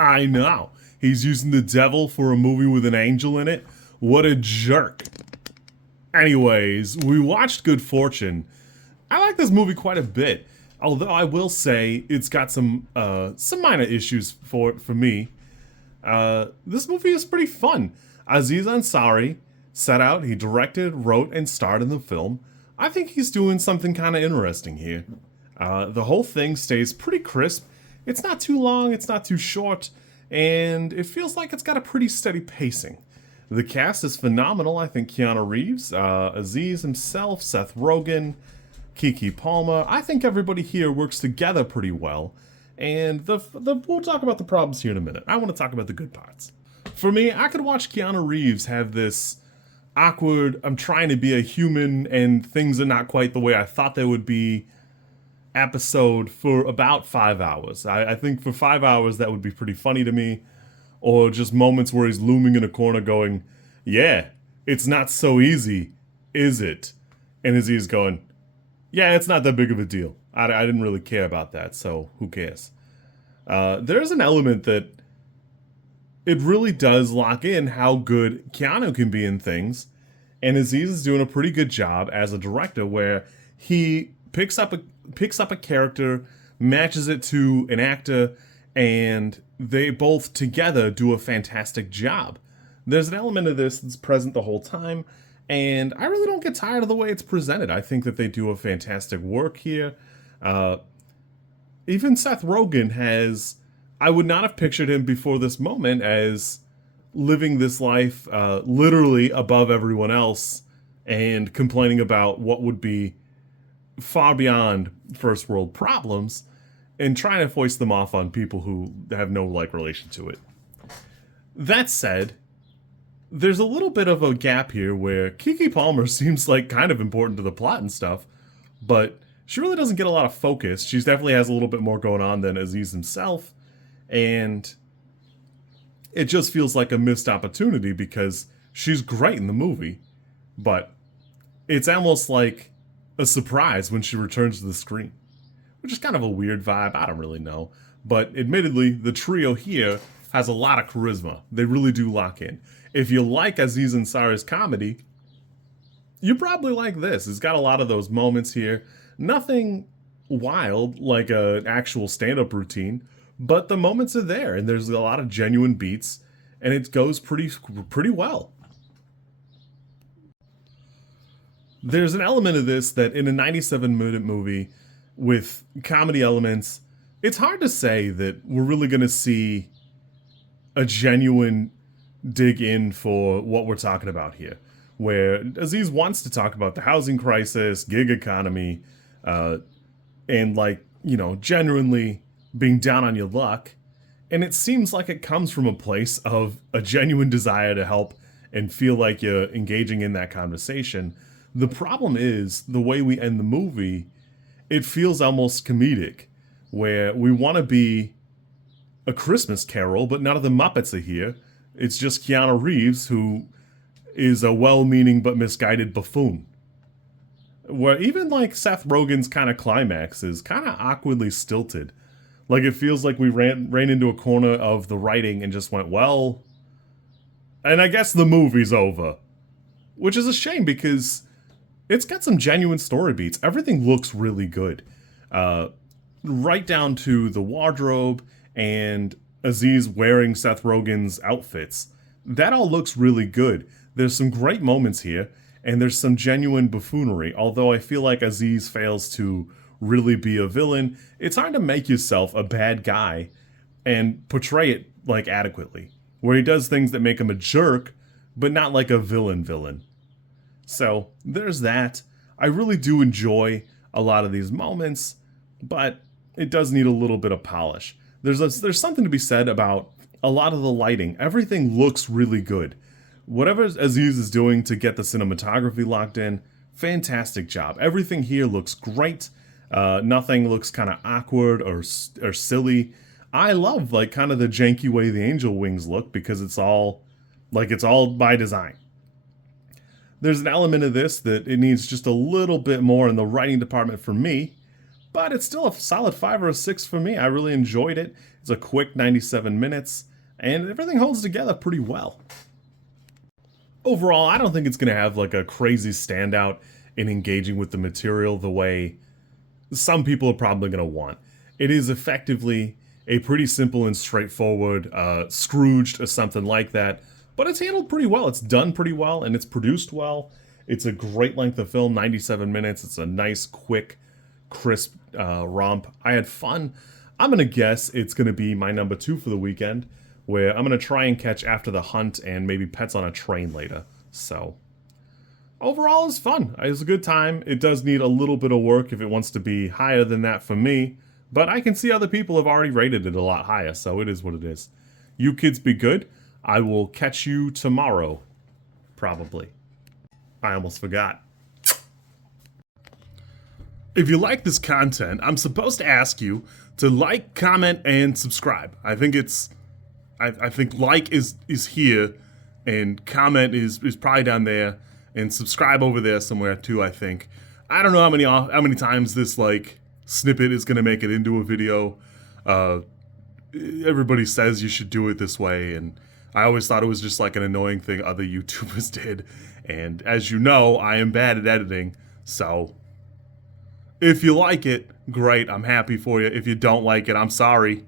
I know. He's using the devil for a movie with an angel in it. What a jerk. Anyways, we watched Good Fortune. I like this movie quite a bit. Although I will say it's got some minor issues for me. This movie is pretty fun. Aziz Ansari set out, he directed, wrote, and starred in the film. I think he's doing something kind of interesting here. The whole thing stays pretty crisp. It's not too long, it's not too short, and it feels like it's got a pretty steady pacing. The cast is phenomenal. I think Keanu Reeves, Aziz himself, Seth Rogan, Keke Palmer. I think everybody here works together pretty well. And we'll talk about the problems here in a minute. I want to talk about the good parts. For me, I could watch Keanu Reeves have this awkward, I'm trying to be a human and things are not quite the way I thought they would be episode for about 5 hours. I think for 5 hours that would be pretty funny to me. Or just moments where he's looming in a corner going, yeah, it's not so easy, is it? And Aziz going, yeah, it's not that big of a deal. I didn't really care about that, so who cares? There's an element that it really does lock in how good Keanu can be in things, and Aziz is doing a pretty good job as a director where he picks up a character, matches it to an actor, and they both together do a fantastic job. There's an element of this that's present the whole time, and I really don't get tired of the way it's presented. I think that they do a fantastic work here. Even Seth Rogan I would not have pictured him before this moment as living this life literally above everyone else and complaining about what would be far beyond first world problems and trying to foist them off on people who have no relation to it. That said, there's a little bit of a gap here where Keke Palmer seems like kind of important to the plot and stuff, but she really doesn't get a lot of focus. She definitely has a little bit more going on than Aziz himself, and it just feels like a missed opportunity because she's great in the movie, but it's almost like a surprise when she returns to the screen, which is kind of a weird vibe. I don't really know. But admittedly, the trio here has a lot of charisma. They really do lock in. If you like Aziz Ansari's comedy, you probably like this. It's got a lot of those moments here. Nothing wild like an actual stand-up routine, but the moments are there, and there's a lot of genuine beats, and it goes pretty well. There's an element of this that in a 97-minute movie with comedy elements, it's hard to say that we're really going to see a genuine dig in for what we're talking about here, where Aziz wants to talk about the housing crisis, gig economy, and genuinely being down on your luck. And it seems like it comes from a place of a genuine desire to help and feel like you're engaging in that conversation. The problem is the way we end the movie, it feels almost comedic, where we want to be a Christmas Carol, but none of the Muppets are here. It's just Keanu Reeves, who is a well-meaning but misguided buffoon. Where even Seth Rogen's kind of climax is kind of awkwardly stilted. Like it feels like we ran into a corner of the writing and just went, well, and I guess the movie's over. Which is a shame because it's got some genuine story beats. Everything looks really good. Right down to the wardrobe and Aziz wearing Seth Rogen's outfits. That all looks really good. There's some great moments here, and there's some genuine buffoonery, although I feel like Aziz fails to really be a villain. It's hard to make yourself a bad guy and portray it adequately, where he does things that make him a jerk, but not like a villain. So there's that. I really do enjoy a lot of these moments, but it does need a little bit of polish. There's something to be said about a lot of the lighting. Everything looks really good. Whatever Aziz is doing to get the cinematography locked in, fantastic job. Everything here looks great. Nothing looks kind of awkward or silly. I love kind of the janky way the angel wings look because it's all by design. There's an element of this that it needs just a little bit more in the writing department for me, but it's still a solid 5 or a 6 for me. I really enjoyed it. It's a quick 97 minutes, and everything holds together pretty well. Overall, I don't think it's going to have like a crazy standout in engaging with the material the way some people are probably going to want. It is effectively a pretty simple and straightforward Scrooged or something like that, but it's handled pretty well. It's done pretty well, and it's produced well. It's a great length of film, 97 minutes. It's a nice, quick, crisp romp. I had fun. I'm going to guess it's going to be my number 2 for the weekend, where I'm going to try and catch After the Hunt and maybe Pets on a Train later. So overall, it's fun. It was a good time. It does need a little bit of work if it wants to be higher than that for me, but I can see other people have already rated it a lot higher, so it is what it is. You kids be good. I will catch you tomorrow, probably. I almost forgot. If you like this content, I'm supposed to ask you to like, comment, and subscribe. I think like is here, and comment is probably down there, and subscribe over there somewhere too, I think. I don't know how many times this like snippet is gonna make it into a video. Everybody says you should do it this way, and I always thought it was just like an annoying thing other YouTubers did. And as you know, I am bad at editing, so if you like it, great, I'm happy for you. If you don't like it, I'm sorry.